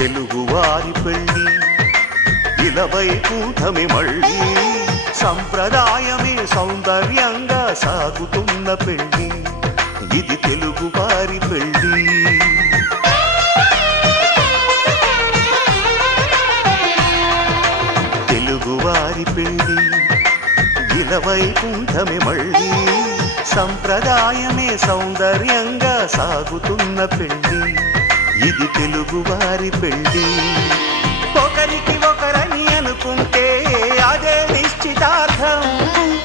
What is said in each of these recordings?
తెలుగువారి పెళ్ళి ఇలవైకుంఠమి మళ్ళీ సంప్రదాయమే సౌందర్యంగా సాగుతున్న పెళ్ళి ఇది తెలుగువారి పెళ్ళి. తెలుగువారి పెళ్ళి ఇలవైకుంఠమి మళ్ళీ సంప్రదాయమే సౌందర్యంగా సాగుతున్న పెళ్ళి ఇది తెలుగువారి పెళ్ళి. ఒకరికి ఒకరని అనుకుంటే అదే నిశ్చితార్థం,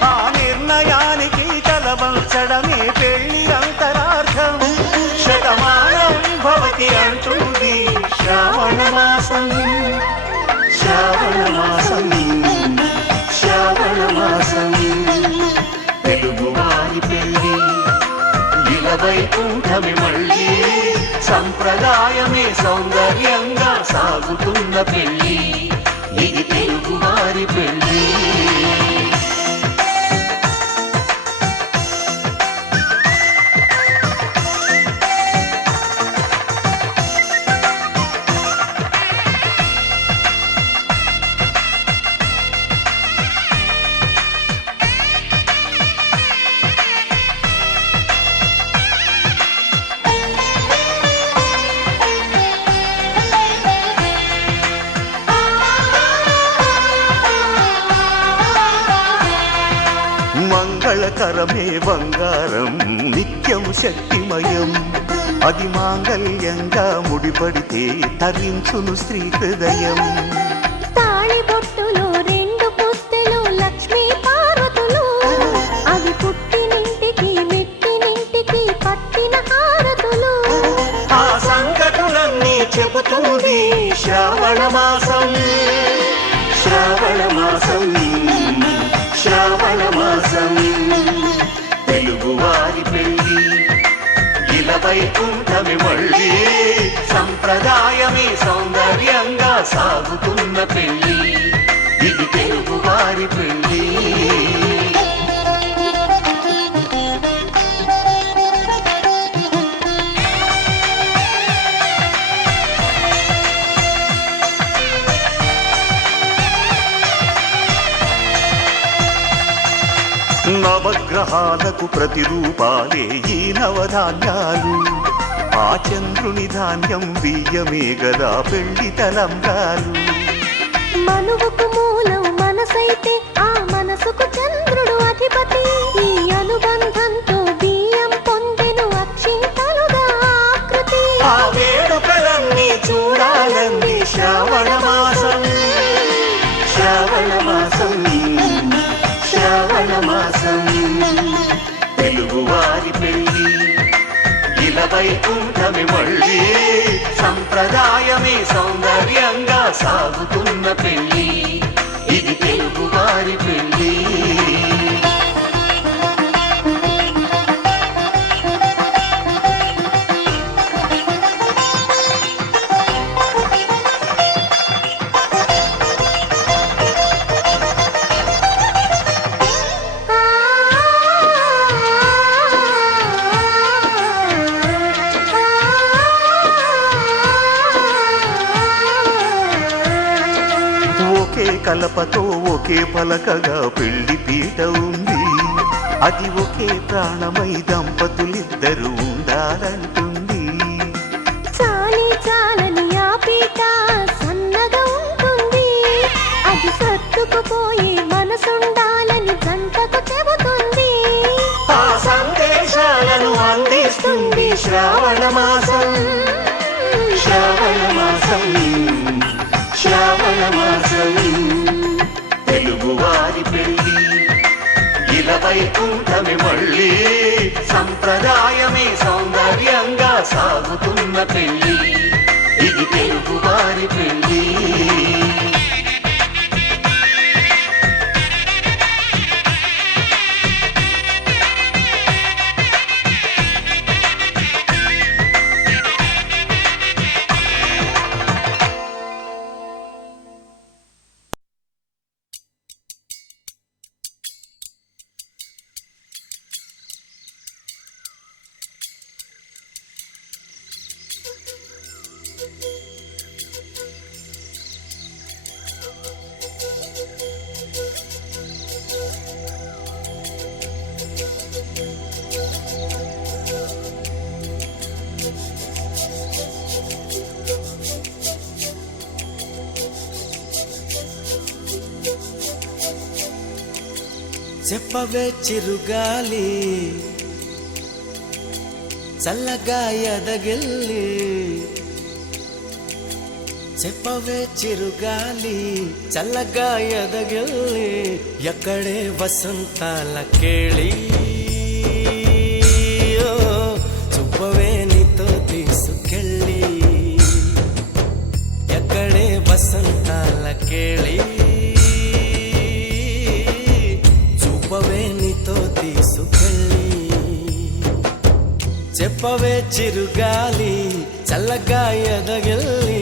ఆ నిర్ణయానికి తలవంచడమే పెళ్ళి అంతరార్థం. శతమానం భవతి అంటుంది శ్రావణ మాసం, శ్రావణ మాసం, శ్రావణ మాసం. తెలుగువారి పెళ్ళి ఇలవైకుంఠమి మళ్ళీ సంప్రదాయమే సౌందర్యంగా సాగుతున్న పెళ్ళి ఇది తెలుగువారి పెళ్ళి. మంగళకరమే బంగారం నిత్యం శక్తిమయం, అది మాంగళ్యంగా ముడిపడితే తరించును స్త్రీ హృదయం. తాళిబొట్టులో రెండు పుస్తెలు లక్ష్మీ పార్వతులు, అవి పుట్టినింటికి మెట్టినింటికి పట్టిన హారతులు. ఆ సంగతులన్నీ చెబుతుంది శ్రావణ మాసం, శ్రావణ మాసం, శ్రావణ మాసం. తెలుగువారి పెళ్ళి ఇలవైకుంఠమి మళ్ళీ సంప్రదాయమే సౌందర్యంగా సాగుతున్న పెళ్ళి ఇది తెలుగువారి పెళ్ళి. నవగ్రహాలకు ప్రతిరూపాలే ఈ నవధాన్యాలు, ఆ చంద్రుని ధాన్యం బియ్యమే గదా పెళ్లి తలంబ్రాలు. మనువుకు మూలం మనసైతే ఆ మనసుకు చంద్రుడు అధిపతి, ఈ అనుబంధంతో బియ్యం పొందెను అక్షింతలుగా ఆకృతి. ఆ వేడుకలన్నీ చూడాలంది శ్రావణ మాసం, శ్రావణ మాసం, శ్రావణ మాసం. తెలుగువారి పెళ్ళి ఇలవైకుంఠమి మళ్ళీ సంప్రదాయమే సౌందర్యంగా సాగుతున్న పెళ్ళి ఇది తెలుగువారి పెళ్ళి. ఒకే కలపతో ఒకే పలకగా పెళ్లి పీట ఉంది, అది ఒకే ప్రాణమై దంపతులిద్దరూ ఉండాలంటుంది. చాలి చాలని ఆ పీట సన్నగా ఉంటుంది, అది సర్దుకుపోయే మనసుండాలని జంటకు చెబుతుంది. ఆ సందేశాలను అందిస్తుంది శ్రావణ మాసం, శ్రావణ మాసం, శ్రావణ మాసం. తెలుగువారి పెళ్ళి ఇలవైకుంఠమి మళ్ళీ సంప్రదాయమే సౌందర్యంగా సాగుతున్న పెళ్ళి ఇది తెలుగువారి పెళ్ళి. చెప్పవే చిరుగాలి చల్లగా ఎదగిల్లి చెప్పవే చిరుగాలి చల్లగా ఎదగిల్లి ఎక్కడే వసంతాల కేళి చూపవే నీతో తీసుకెళ్ళి ఎక్కడే వసంతాల కేళి చూపవే నీతో తీసుకెళ్ళి చెప్పవే చిరుగాలి చల్లగా ఎదగిల్లి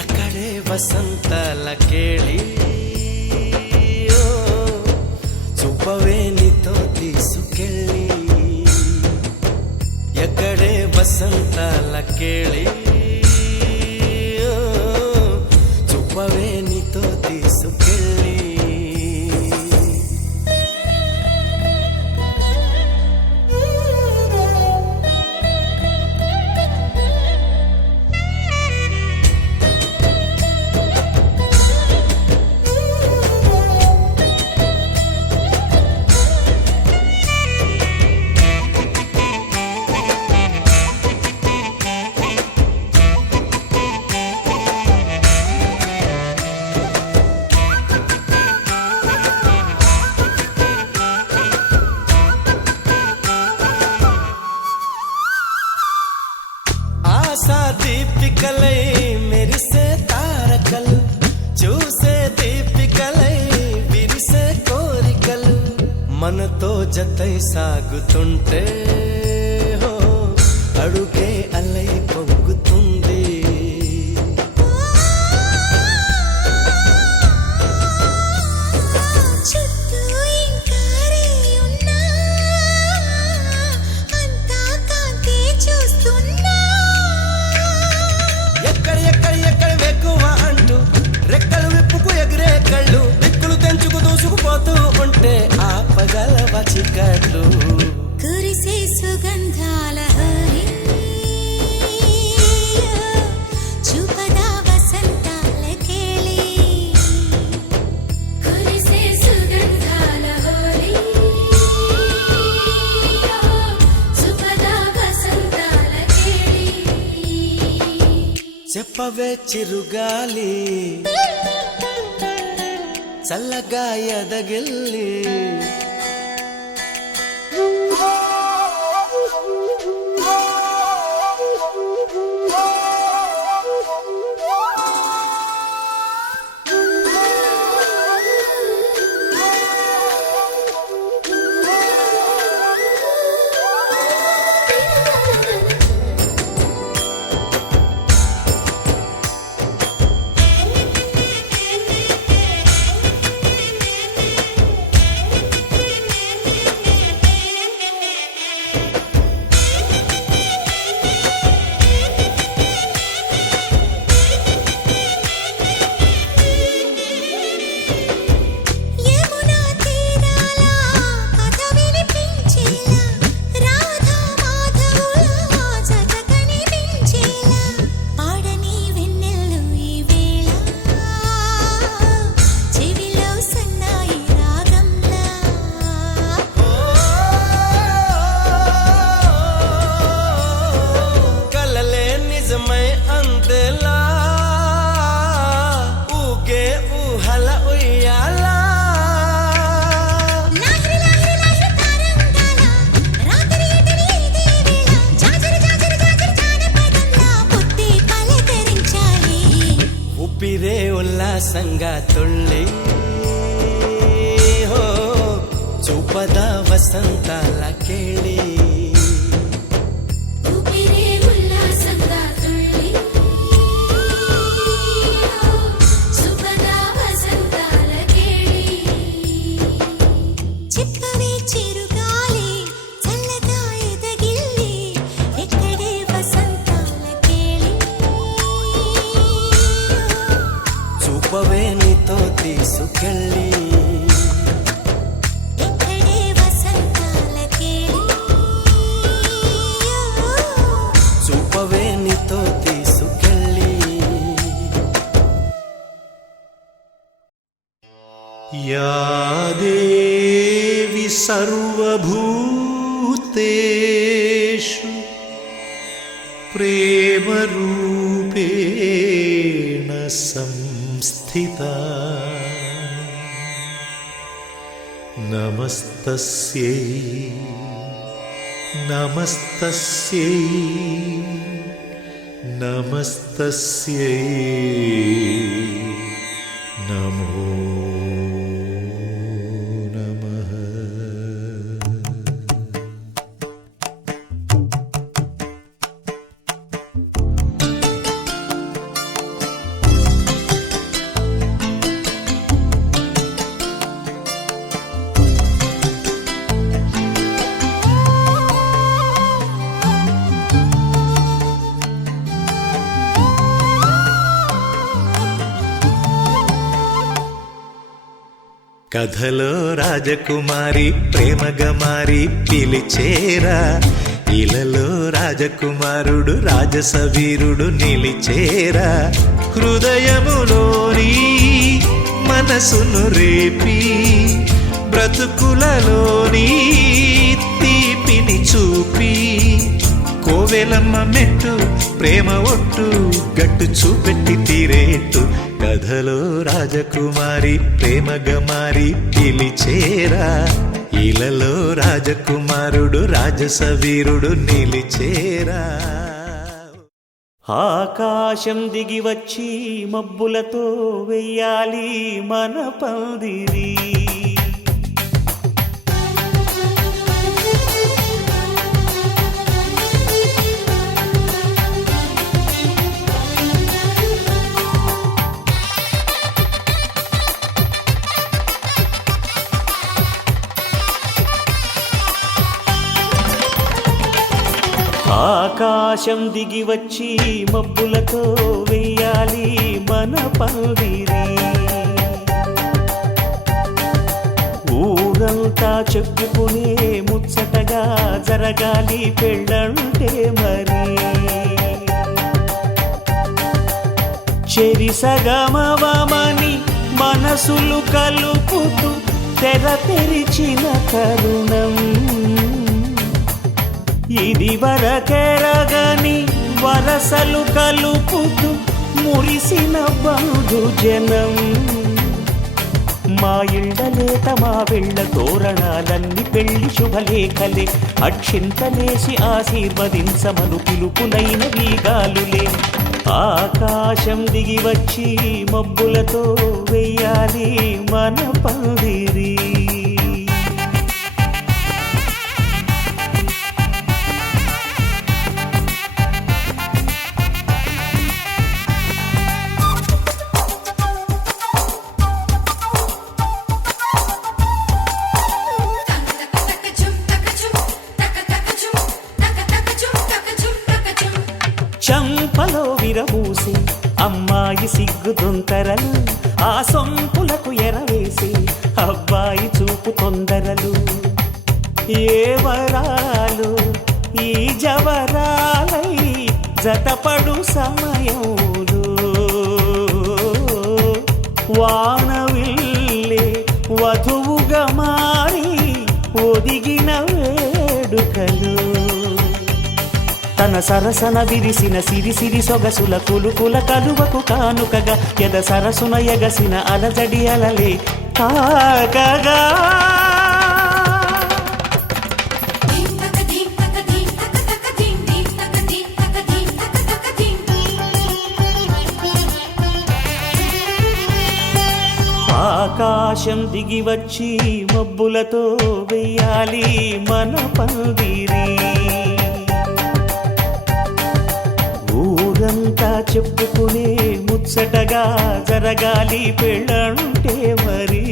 ఎక్కడే వసంతాల కేళి చూపవే నీతో తీసుకెళ్ళి ఎక్కడే వసంతాల కేళి చూపవే నీతో తీసుకెళ్ళి ఆశా దీపికలై మెరిసే తారకలు చూసే దీపికలై విరిసే కోరికలు మనతో జతై సాగుతుంటే హో అడుగే అలై పొంగుతుంది ఎక్కడ వెక్కువ అంటూ రెక్కలు విప్పుకు ఎగిరే కళ్ళు దిక్కులు తెంచుకు దూసుకుపోతూ ఉంటే ఆపగలవ చికట్లు కురిసే సుగంధాల హరి చూపదా వసంతాల కేళి కురిసే సుగంధాల హరి చూపదా వసంతాల కేళి చెప్పవే చిరుగాలి చల్లగా ఎదగిల్లి ఊపిరే ఉల్లాసంగా తుళ్ళి హో చూపదా వసంతాల కేళి ఊపిరే ఉల్లాసంగా తుళ్ళి చూపదా వసంతాల కేళి చెప్పవే చిరుగాలి చల్లగా ఎదగిల్లి ఎక్కడే వసంతాల కేళి చూపవే నీతో తీసుకెళ్ళి ఎక్కడే వసంతాల కేళి చూపవే నీతో తీసుకెళ్ళి యా దేవి సర్వభూతేషు ప్రేమరూపేణ సంస్థితా నమస్తస్యై నమస్తస్యై నమస్తస్యై నమో నమః. కథలో రాజకుమారి ప్రేమగా మారి పిలిచేరా, ఇలలో రాజకుమారుడు రాజసవీరుడు నిలిచేరా. హృదయములోని మనసును రేపి బ్రతుకులలోని తీపిని చూపి కోవెలమ్మ మెట్టు ప్రేమ ఒట్టు గట్టు చూపెట్టి తీరేట్టు. కథలో రాజకుమారి ప్రేమగా మారి పిలిచేరా, ఇలలో రాజకుమారుడు రాజసవీరుడు నిలిచేరా. ఆకాశం దిగి వచ్చి మబ్బులతో వెయ్యాలి మన పందిరి. ఆకాశం దిగి వచ్చి మబ్బులతో వెయ్యాలి మన పందిరి. ఊరంతా చెప్పుకునే ముచ్చటగా జరగాలి పెళ్ళంటే మరి. చెరిసగమవమని మనసులు కలుపుతూ తెర తెరిచిన తరుణం ఇది వరకెరగని వరసలు కలుపుతూ మురిసిన బంధుజనం. మా ఇళ్ళలేత మా వెళ్ళ తోరణాలన్నీ పెళ్లి శుభలేఖలే, అక్షింతలేసి ఆశీర్వదించమను పిలుపునైన వీగాలులే. ఆకాశం దిగి వచ్చి మబ్బులతో వెయ్యాలి మన పందిరి. చంపలో విరబూసి అమ్మాయి సిగ్గుదొంతరలు, ఆ సొంపులకు ఎరవేసి అబ్బాయి చూపు తొందరలు. ఏ వరాలు ఈ జవరాలై జతపడు సమయంలో వానవిల్లే వధువుగా మారి ఒదిగిన వేడుకలు. తన సరసన విరిసిన సిరిసిరి సొగసుల కులుకుల కలువకు కానుకగా ఎద సరసున ఎగసిన అలజడి అలలే తాకగా. ఆకాశం దిగి వచ్చి మబ్బులతో వెయ్యాలి మన పందిరి. ఊరంతా చెప్పుకునే ముచ్చటగా జరగాలి పెళ్ళంటే మరి.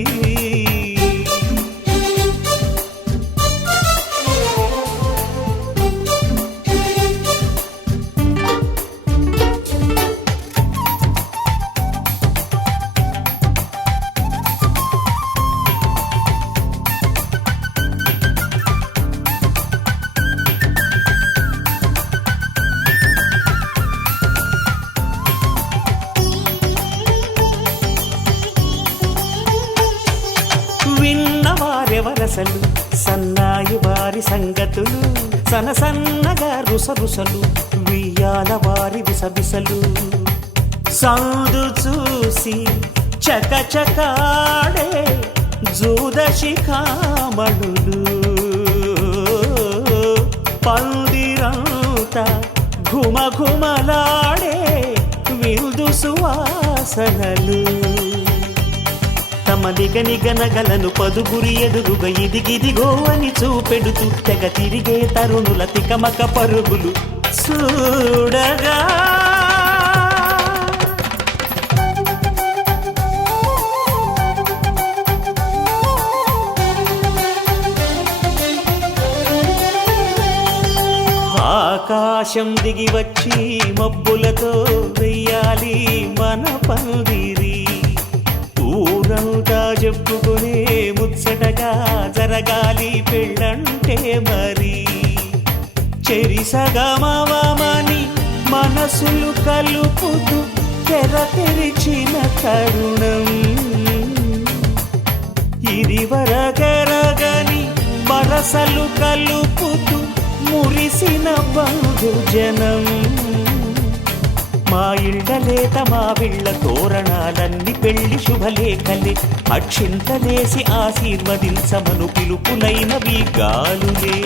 సంగతులు సనసన్నగా రుసరుసలు వియ్యాల వారి విసబిసలు సందు చూసి చకచకాడే జూదశిఖామణులు పందిరంతా ఘుమఘుమలాడే విందు సువాసనలు తమ నిగనిగనగలను పదుగురి ఎదురుగా ఇదిగిదిగో అని చూపెడుతూ తెగ తిరిగే తరుణుల తికమక పరుగులు చూడగా ఆకాశం దిగి వచ్చి మబ్బులతో వెయ్యాలి మన పందిరి ఊరంతా చెప్పుకునే ముచ్చటగా జరగాలి పెళ్ళంటే మరి చెరిసగమవమని మనసులు కలుపుతూ తెర తెరిచిన తరుణం ఇది వరగరగని వరసలు కలుపుతూ మురిసిన బంధుజనం మా ఇళ్ళలేత మా విళ్ళ తోరణాలన్నీ పెళ్లి శుభలేఖలే అక్షింతలేసి ఆశీర్వదించమను పిలుపులైనవి గాలులే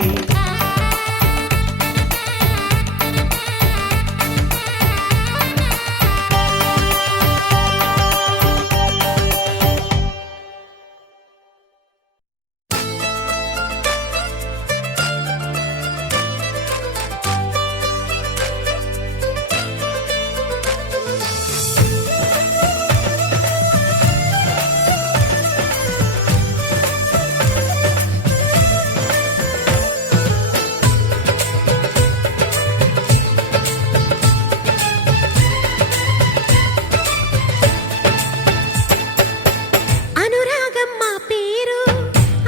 అనురాగం మా పేరు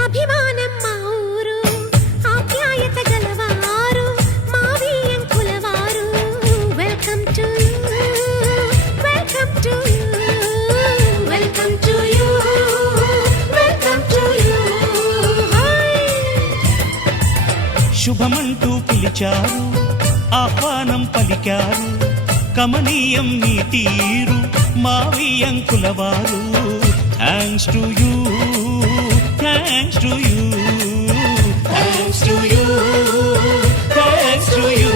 అభిమానం మా ఊరు ఆప్యాయత గలవారు మా వియ్యంకులవారు welcome to you welcome to you welcome to you welcome to you శుభమంటూ పిలిచారు ఆహ్వానం పలికారు కమనీయం నీ తీరు మా వియ్యంకులవారు thanks to you thanks to you thanks to you thanks to you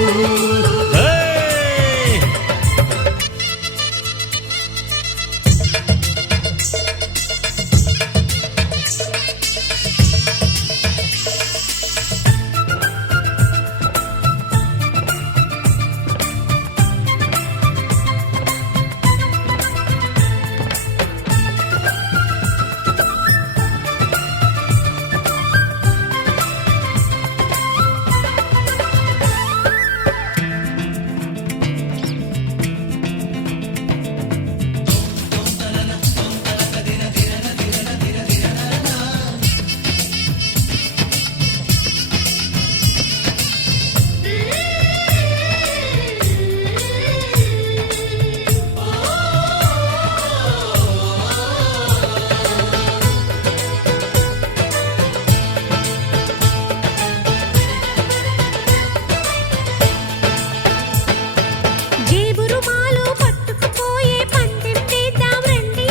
జేబు రుమాలు పట్టుకుపోయే పందెం వేద్దాం రండి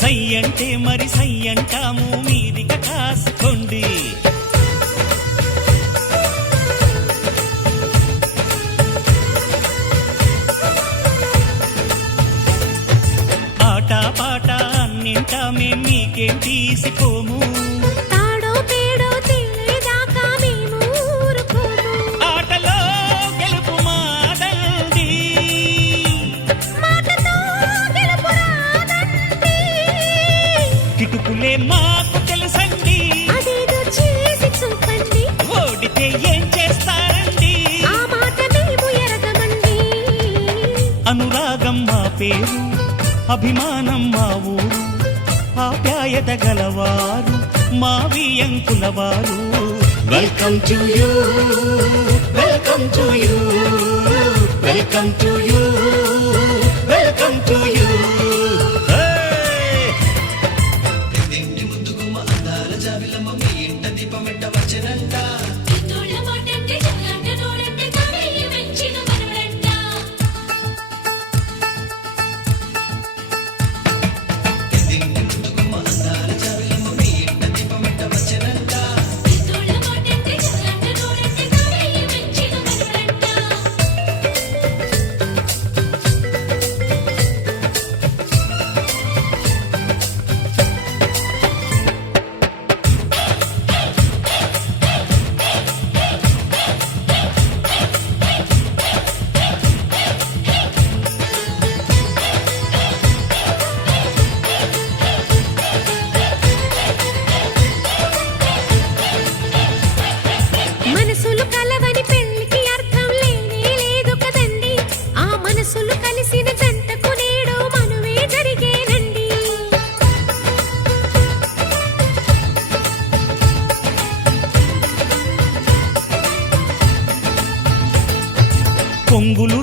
సై అంటే మరి సై అంటాము మీదిక కాసుకోండి ఆట పాట అన్నింటా మేం మీకేం తీసిపోము తాడో పేడో తెలియదాకా మేము ఊరుకోము ఆటలో గెలుపు మాదండి మాటతో గెలుపు రాదండి కిటుకులే మాకు తెలుసండి అదేదో చేసి చూపండి ఓడితే ఏం చేస్తారండి ఆ మాట మేము ఎరగమండి అనురాగం మా పేరు అభిమానం మా ఊరు ఆప్యాయత గలవారు మా వియ్యంకులవారు welcome to you welcome to you welcome to you welcome to you ముందుకు మా అందాల జాబిలమ్మ మీ ఇంట దీపం పెట్ట వచ్చనంట కొంగులు